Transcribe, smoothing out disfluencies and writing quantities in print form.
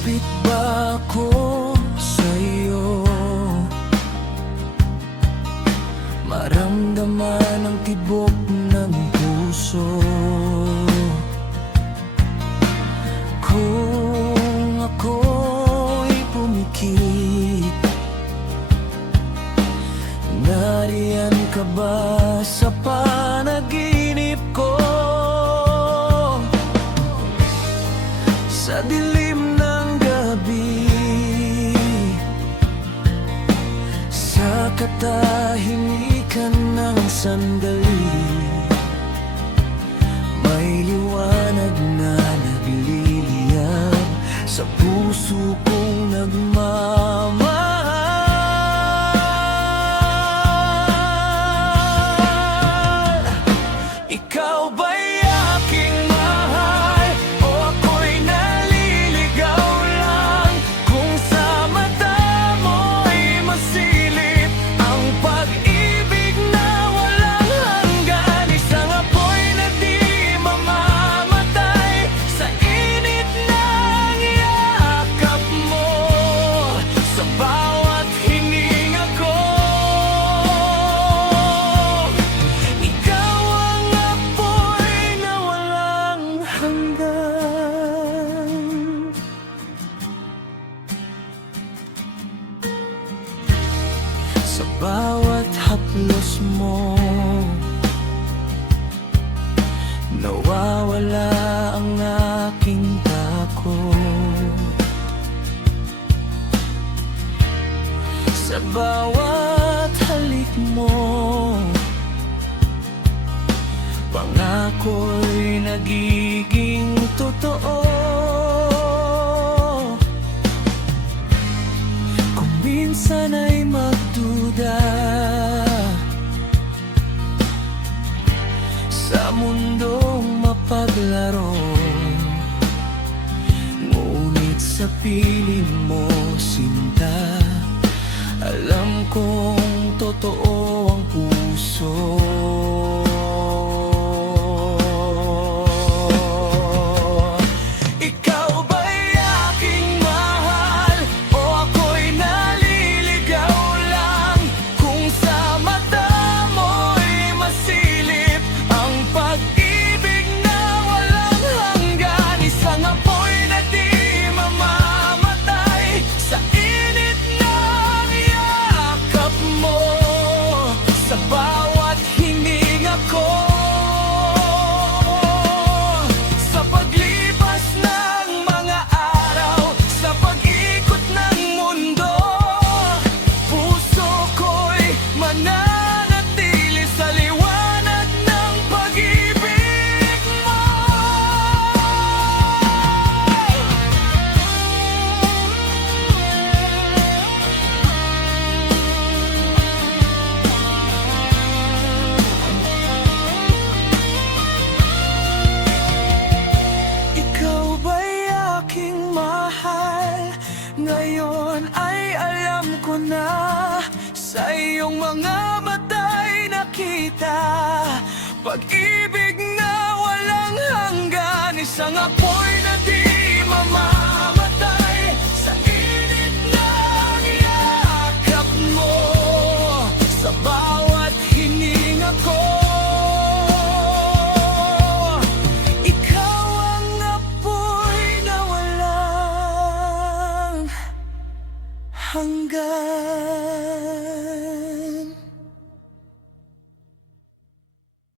Malapit ba ako sa'yo? Maramdaman ang tibok ng puso. Kung ako'y pumikit, nariyan ka ba sa panaginip ko? Sa dilim ng gabi, sa katahimikan ng sandali, may liwanag na nagliliyab sa puso kong nagmamahal. Ikaw ba'y aking mahal o ako'y naliligaw lang? Kung sa mata mo'y masilip ang pag-ibig na walang hanggan, isang apoy na di mamamatay sa init ng yakap mo, sa bawat hininga ko. Ikaw ang apoy na walang hanggan. Sa bawat haplos mo, nawawala ang aking takot. Sa bawat halik mo, pangako'y nagiging totoo. Kung minsan ay magduda sa mundong mapaglaro, ngunit sa piling mo, sinta, alam kong totoo ang puso. Ikaw ba'y aking mahal o ako'y naliligaw lang? Kung sa mata mo'y masilip ang pag-ibig na walang hanggan, isang apoy na di mamamatay sa init ng yakap mo, sa bawat hininga ko. Sa paglipas ng mga araw, sa pag-ikot ng mundo, puso ko'y mananatili sa liwanag ng pag-ibig mo. Ikaw ba'y aking mahal? Ngayon ay alam ko na, sa iyong mga mata'y nakita pag-ibig na walang hanggan, isang apoy na di mamamatay sa init ng yakap mo, sa bawat hininga ko. Ikaw ang apoy na walang hanggan.